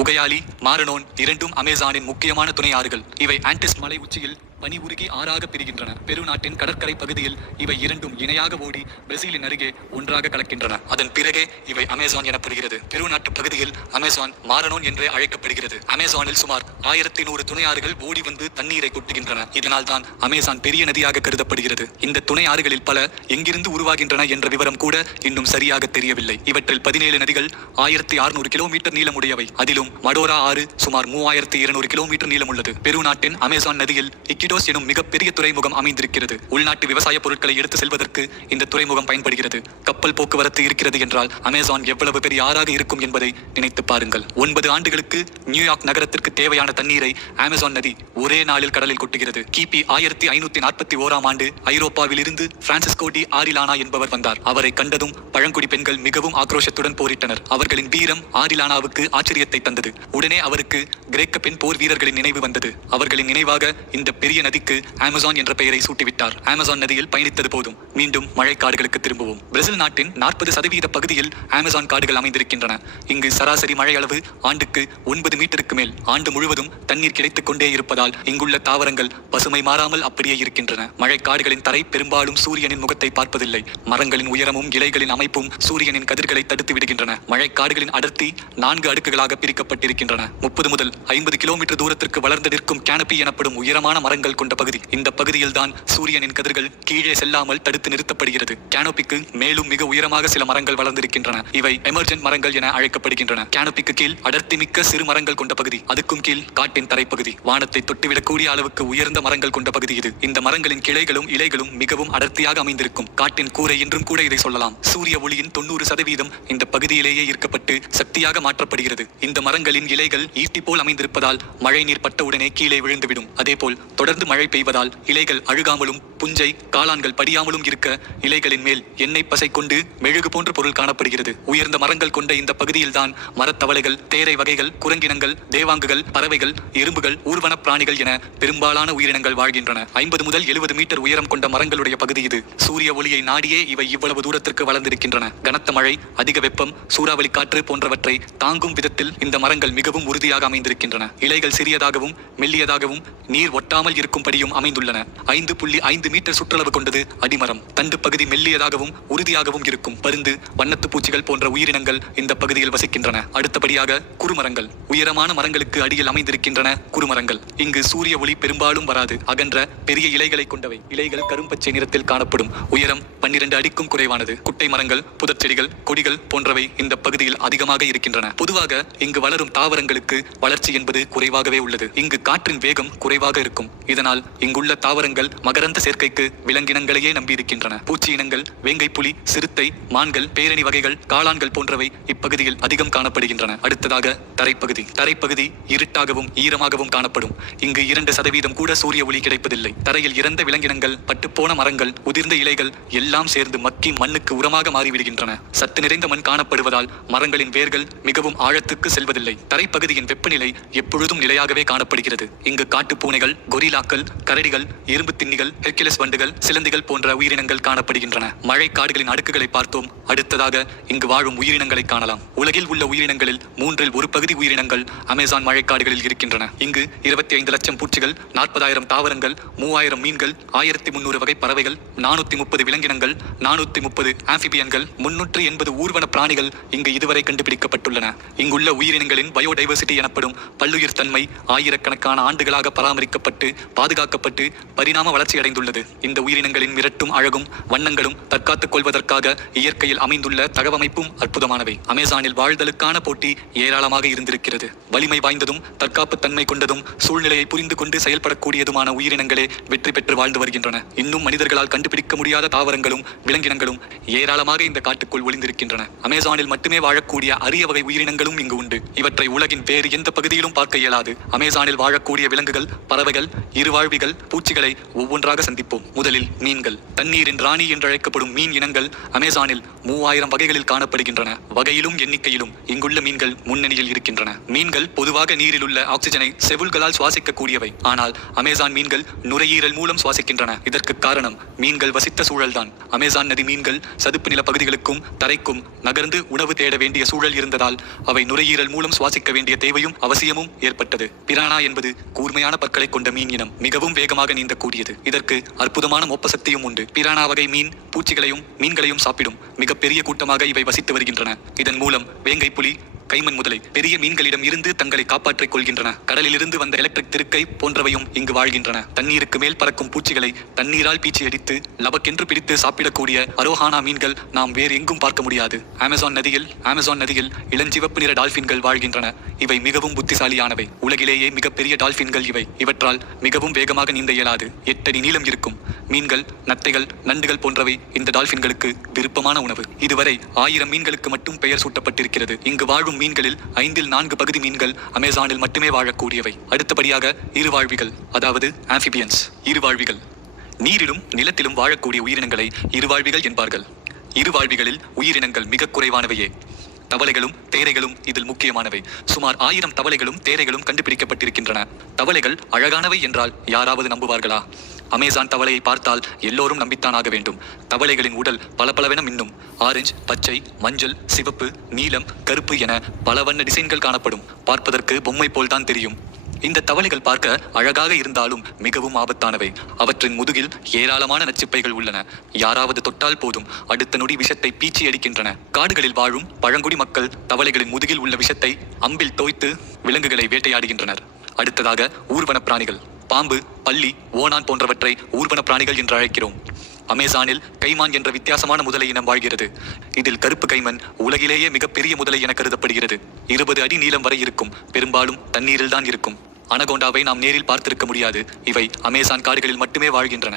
உகையாலி, மாரனோன் இரண்டும் அமேசானின் முக்கியமான துணை ஆறுகள். இவை ஆண்டஸ் மலை உச்சியில் பனி உருகி ஆறாக பிரிகின்றன. பெரு நாட்டின் கடற்கரை பகுதியில் இவை இரண்டும் இணையாக ஓடி பிரேசிலின் அருகே ஒன்றாக கலக்கின்றன. அதன் பிறகே இவை அமேசான் எனப்படுகிறது. பெரு நாட்டு பகுதியில் அமேசான் மாரனோன் என்றே அழைக்கப்படுகிறது. அமேசானில் சுமார் 1100 துணை ஆறுகள் ஓடி வந்து தண்ணீரை கொட்டுகின்றன. இதனால் தான் அமேசான் பெரிய நதியாக கருதப்படுகிறது. இந்த துணை ஆறுகளில் பல எங்கிருந்து உருவாகின்றன என்ற விவரம் கூட இன்னும் சரியாக தெரியவில்லை. இவற்றில் 17 நதிகள் 1600 கிலோமீட்டர் நீளமுடையவை. அதிலும் மடோரா ஆறு சுமார் 3200 கிலோமீட்டர் நீளம் உள்ளது. பெரு நாட்டின் அமேசான் நதியில் இக்கிடோஸ் எனும் மிகப்பெரிய துறைமுகம் அமைந்திருக்கிறது. உள்நாட்டு விவசாய பொருட்களை எடுத்து செல்வதற்கு இந்த துறைமுகம் பயன்படுகிறது. கப்பல் போக்குவரத்து இருக்கிறது என்றால் அமேசான் எவ்வளவு பெரிய ஆறாக இருக்கும் என்பதை நினைத்து பாருங்கள். 9 ஆண்டுகளுக்கு நியூயார்க் நகரத்திற்கு தேவையான தண்ணீரை அமேசான் நதி ஒரே நாளில் கடலில் கொட்டுகிறது. கிபி 1541 ஆண்டு ஐரோப்பாவில் இருந்து பிரான்சிஸ்கோ டி ஆரிலானா என்பவர் வந்தார். அவரை கண்டதும் பழங்குடி பெண்கள் மிகவும் ஆக்ரோஷத்துடன் போரிட்டனர். அவர்களின் வீரம் ஆரிலானாவுக்கு ஆச்சரியத்தை தந்தது. உடனே அவருக்கு கிரேக்க பெண் போர் வீரர்களின் நினைவு வந்தது. அவர்களின் நினைவாக இந்த பெரிய நதிக்கு அமேசான் என்ற பெயரை சூட்டிவிட்டார். அமேசான் நதியில் பயணித்தது போதும், மீண்டும் மழைக்காடுகளுக்கு திரும்புவோம். பிரேசில் நாட்டின் 40% பகுதியில் அமேசான் காடுகள் அமைந்திருக்கின்றன. இங்கு சராசரி மழை அளவு ஆண்டுக்கு 9 மீட்டருக்கு மேல். ஆண்டு முழுவதும் தண்ணீர் கிடைத்துக் கொண்டே இருப்பதால் இங்குள்ள தாவரங்கள் பசுமை மாறாமல் அப்படியே இருக்கின்றன. மழைக்காடுகளின் தரை பெரும்பாலும் சூரியனின் முகத்தை பார்ப்பதில்லை. மரங்களின் உயரமும் இலைகளின் அமைப்பும் சூரியனின் கதிர்களை தடுத்து விடுகின்றன. மழைக்காடுகளின் அடர்த்தி 4 அடுக்குகளாக பிரிக்கப்பட்டிருக்கின்றன. 30 முதல் 50 கிலோமீட்டர் தூரத்திற்கு வளர்ந்து நிற்கும் கேனபி எனப்படும் உயரமான மரங்கள் கொண்ட பகுதி. இந்த பகுதியில் தான் சூரியனின் கதிர்கள் கீழே செல்லாமல் தடுத்து நிறுத்தப்படுகிறது. கேனோபிக்கு மேலும் மிக உயரமாக சில மரங்கள் வளர்ந்திருக்கின்றன. இவை எமர்ஜென்ட் மரங்கள் என அழைக்கப்படுகின்றன. கேனோபிக்கு கீழ் அடர்த்தி மிக்க சிறு மரங்கள் கொண்ட பகுதி. அதுக்கும் கீழ் காட்டின் தரைப்பகுதி. வானத்தை தொட்டுவிடக்கூடிய அளவுக்கு உயர்ந்த மரங்கள் கொண்ட பகுதி இது. இந்த மரங்களின் கிளைகளும் இலைகளும் மிகவும் அடர்த்தியாக அமைந்திருக்கும். காட்டின் கூரை என்றும் கூட இதை சொல்லலாம். சூரிய ஒளியின் 90% இந்த பகுதியிலேயே ஈர்க்கப்பட்டு சக்தியாக மாற்றப்படுகிறது. இந்த மரங்களின் இலைகள் ஈட்டி போல் அமைந்திருப்பதால் மழை நீர் பட்டவுடனே கீழே விழுந்துவிடும். அதேபோல் தொடர்ந்து மழை பெய்வதால் இலைகள் அழுகாமலும் புஞ்சை காளான்கள் படியாமலும் இருக்க இலைகளின் மேல் எண்ணெய் பசை கொண்டு மெழுகு போன்ற பொருள் காணப்படுகிறது. உயர்ந்த மரங்கள் கொண்ட இந்த பகுதியில்தான் மரத்தவளைகள், தேரை வகைகள், குரங்கினங்கள், தேவாங்குகள், பறவைகள், எறும்புகள், ஊர்வன பிராணிகள் என பெரும்பாலான உயிரினங்கள் வாழ்கின்றன. 50 முதல் 70 மீட்டர் உயரம் கொண்ட மரங்களுடைய பகுதி இது. சூரிய ஒளியை நாடியே இவை இவ்வளவு தூரத்திற்கு வளர்ந்திருக்கின்றன. கனத்த மழை, அதிக வெப்பம், சூறாவளி காற்று போன்றவற்றை தாங்கும் விதத்தில் இந்த மரங்கள் மிகவும் உறுதியாக அமைந்திருக்கின்றன. இலைகள் சிறியதாகவும் மெல்லியதாகவும் நீர் ஒட்டாமல் இருக்கும்படியும் அமைந்துள்ளன. 5.5 மீட்டர் சுற்றளவு கொண்டது அடிமரம். தண்டு பகுதி மெல்லியதாகவும் உறுதியாகவும் இருக்கும். பருந்து, வண்ணத்து பூச்சிகள் போன்ற உயிரினங்கள் இந்த பகுதியில் வசிக்கின்றன. அடுத்தபடியாக குறுமரங்கள். உயரமான மரங்களுக்கு அடியில் அமைந்திருக்கின்றன குறுமரங்கள். இங்கு சூரிய ஒளி பெரும்பாலும் வராது. அகன்ற பெரிய இலைகளை கொண்டவை. இலைகள் கரும்பச்சை நிறத்தில் காணப்படும். உயரம் 12 அடிக்கும் குறைவானது. குட்டை மரங்கள், புதர் செடிகள், கொடிகள் போன்றவை இந்த பகுதியில் அதிகமாக இருக்கின்றன. பொதுவாக இங்கு வளரும் தாவரங்களுக்கு வளர்ச்சி என்பது குறைவாகவே உள்ளது. இங்கு காற்றின் வேகம் குறைவாக இருக்கும். இதனால் இங்குள்ள தாவரங்கள் மகரந்த சேர்க்கைக்கு விலங்கினங்களையே நம்பியிருக்கின்றன. பூச்சி இனங்கள், வேங்கை புலி, சிறுத்தை, மான்கள், பேரணி வகைகள், காளான்கள் போன்றவை இப்பகுதியில் அதிகம் காணப்படுகின்றன. அடுத்ததாக தரைப்பகுதி. தரைப்பகுதி இருட்டாகவும் ஈரமாகவும் காணப்படும். இங்கு 2% கூட சூரிய ஒளி கிடைப்பதில்லை. தரையில் இறந்த விலங்கினங்கள், பட்டுப்போன மரங்கள், உதிர்ந்த இலைகள் எல்லாம் சேர்ந்து மக்கி மண்ணுக்கு உரமாக மாறிவிடுகின்றன. சத்து நிறைந்த மண் காணப்படுவதால் மரங்களின் வேர்கள் மிகவும் ஆழத்துக்கு செல்வதில்லை. தரைப்பகுதியின் வெப்பநிலை எப்பொழுதும் நிலையாகவே காணப்படுகிறது. இங்கு காட்டுப்பூனைகள், கொரில்லாக்கள், கரடிகள், எறும்பு தின்னிகள், ஹெர்குலஸ் வண்டுகள், சிலந்திகள் போன்ற உயிரினங்கள் காணப்படுகின்றன. மழை காடுகளின் அடுக்குகளை பார்த்தோம். அடுத்ததாக இங்கு வாழும் உயிரினங்களை காணலாம். உலகில் உள்ள உயிரினங்களில் 1/3 பகுதி உயிரினங்கள் அமேசான் மழைக்காடுகளில் இருக்கின்றன. இங்கு 25 லட்சம் பூச்சிகள், 40,000 தாவரங்கள், 3000 மீன்கள், 1300 வகை பறவைகள், 430 விலங்கினங்கள், 430 ஆம்பிபியன்கள், 380 ஊர்வன பிராணிகள் இங்கு இதுவரை கண்டுபிடிக்கப்பட்டுள்ளன. இங்குள்ள உயிரினங்களின் பயோடைவர்சிட்டி எனப்படும் பல்லுயிர் தன்மை ஆயிரக்கணக்கான ஆண்டுகளாக பராமரிக்கப்பட்டு பாதுகாக்கப்பட்டு பரிணாம வளர்ச்சி அடைந்துள்ளது. இந்த உயிரினங்களின் மிரட்டும் அழகும் வண்ணங்களும் தற்காத்துக் கொள்வதற்காக இயற்கையில் அமைந்துள்ள தகவமைப்பும் அற்புதமானவை. அமேசானில் வாழ்தலுக்கான போட்டி ஏராளமாக இருந்திருக்கிறது. வலிமை வாய்ந்ததும் தற்காப்பு தன்மை கொண்டதும் சூழ்நிலையை புரிந்து கொண்டு செயல்படக்கூடியதுமான உயிரினங்களே வெற்றி பெற்று வாழ்ந்து வருகின்றன. இன்னும் மனிதர்களால் கண்டுபிடிக்க முடியாத தாவரங்களும் விலங்கினங்களும் ஏராளமாக இந்த காட்டுக்குள் ஒளிந்திருக்கின்றன. அமேசானில் மட்டுமே வாழக்கூடிய அரிய வகை உயிரினங்களும் இங்கு உண்டு. இவற்றை உலகின் வேறு எந்த பகுதியிலும் பார்க்க இயலாது. அமேசானில் வாழக்கூடிய விலங்குகள், பறவைகள், இருவாழ்விகள், பூச்சிகளை ஒவ்வொன்றாக சந்திப்போம். முதலில் மீன்கள். தண்ணீரின் ராணி என்றழைக்கப்படும் மீன் இனங்கள் அமேசானில் 3000 வகைகளில் காணப்படுகின்றன. வகையிலும் எண்ணிக்கையிலும் இங்குள்ள மீன்கள் முன்னணியில் இருக்கின்றன. மீன்கள் பொதுவாக நீரில் உள்ள ஆக்சிஜனை செவுள்களால் சுவாசிக்கக்கூடியவை. ஆனால் அமேசான் மீன்கள் நுரையீரல் மூலம் சுவாசிக்கின்றன. இதற்கு காரணம் மீன்கள் வசித்த சூழல்தான். அமேசான் நதி மீன்கள் சதுப்பு நில பகுதிகளுக்கும் தரைக்கும் நகர்ந்து உணவு தேட வேண்டிய சூழல் இருந்ததால் அவை நுரையீரல் மூலம் சுவாசிக்க வேண்டிய தேவையும் அவசியமும் ஏற்பட்டது. பிரானா என்பது கூர்மையான பற்களை கொண்ட மீன் இனம். மிகவும் வேகமாக நீந்தக்கூடியது. இதற்கு அற்புதமான மோப்ப சக்தியும் உண்டு. பிரானா வகை மீன் பூச்சிகளையும் மீன்களையும் சாப்பிடும் மிகப்பெரிய கூட்டமாக இவை வசித்து வருகின்றன. இதன் மூலம் வேங்கை புலி, கைமன் முதலை பெரிய மீன்களிடம் இருந்து தங்களை காப்பாற்றிக் கொள்கின்றன. கடலில் இருந்து வந்த எலக்ட்ரிக் திருக்கை போன்றவையும் இங்கு வாழ்கின்றன. தண்ணீருக்கு மேல் பறக்கும் பூச்சிகளை தண்ணீரால் பீச்சி அடித்து லபக்கென்று பிடித்து சாப்பிடக்கூடிய அரோஹானா மீன்கள் நாம் வேறு எங்கும் பார்க்க முடியாது. அமேசான் நதியில் இளஞ்சிவப்பு நிற டால்பின்கள் வாழ்கின்றன. இவை மிகவும் புத்திசாலியானவை. உலகிலேயே மிகப்பெரிய டால்பின்கள் இவை. இவற்றால் மிகவும் வேகமாக நீந்த இயலாது. 8 அடி நீளம் இருக்கும். மீன்கள், நத்தைகள், நண்டுகள் போன்றவை இந்த டால்பின்களுக்கு விருப்பமான உணவு. இதுவரை 1000 மீன்களுக்கு மட்டும் பெயர் சூட்டப்பட்டிருக்கிறது. இங்கு வாழும் மீன்களில் 5இல் 4 பகுதி மீன்கள் அமேசானில் மட்டுமே வாழக்கூடியவை. அடுத்தபடியாக இருவாழ்விகள், அதாவது ஆம்பிபியன்ஸ். இருவாழ்விகள் நீரிலும் நிலத்திலும் வாழக்கூடிய உயிரினங்களை இருவாழ்விகள் என்பார்கள். இருவாழ்விகளில் உயிரினங்கள் மிக குறைவானவையே. தவளைகளும் தேரைகளும் இதில் முக்கியமானவை. சுமார் 1000 தவளைகளும் தேரைகளும் கண்டுபிடிக்கப்பட்டிருக்கின்றன. தவளைகள் அழகானவை என்றால் யாராவது நம்புவார்களா? அமேசான் தவளையை பார்த்தால் எல்லோரும் நம்பித்தான் ஆக வேண்டும். தவளைகளின் உடல் பளபளவென மின்னும். ஆரஞ்சு, பச்சை, மஞ்சள், சிவப்பு, நீலம், கருப்பு என பல வண்ண டிசைன்கள் காணப்படும். பார்ப்பதற்கு பொம்மை போல்தான் தெரியும். இந்த தவளைகள் பார்க்க அழகாக இருந்தாலும் மிகவும் ஆபத்தானவை. அவற்றின் முதுகில் ஏராளமான நச்சுப்பைகள் உள்ளன. யாராவது தொட்டால் போதும் அடுத்த நொடி விஷத்தை பீச்சி அடிக்கின்றன. காடுகளில் வாழும் பழங்குடி மக்கள் தவளைகளின் முதுகில் உள்ள விஷத்தை அம்பில் தோய்த்து விலங்குகளை வேட்டையாடுகின்றனர். அடுத்ததாக ஊர்வன பிராணிகள். பாம்பு, பல்லி, ஓணான் போன்றவற்றை ஊர்வன பிராணிகள் என்று அழைக்கிறோம். அமேசானில் கைமான் என்ற வித்தியாசமான முதலை இனம் வாழ்கிறது. இதில் கருப்பு கைமன் உலகிலேயே மிகப்பெரிய முதலை என கருதப்படுகிறது. 20 அடி நீளம் வரை இருக்கும். பெரும்பாலும் தண்ணீரில் தான் இருக்கும். அனகோண்டாவை நாம் நேரில் பார்த்திருக்க முடியாது. இவை அமேசான் காடுகளில் மட்டுமே வாழ்கின்றன.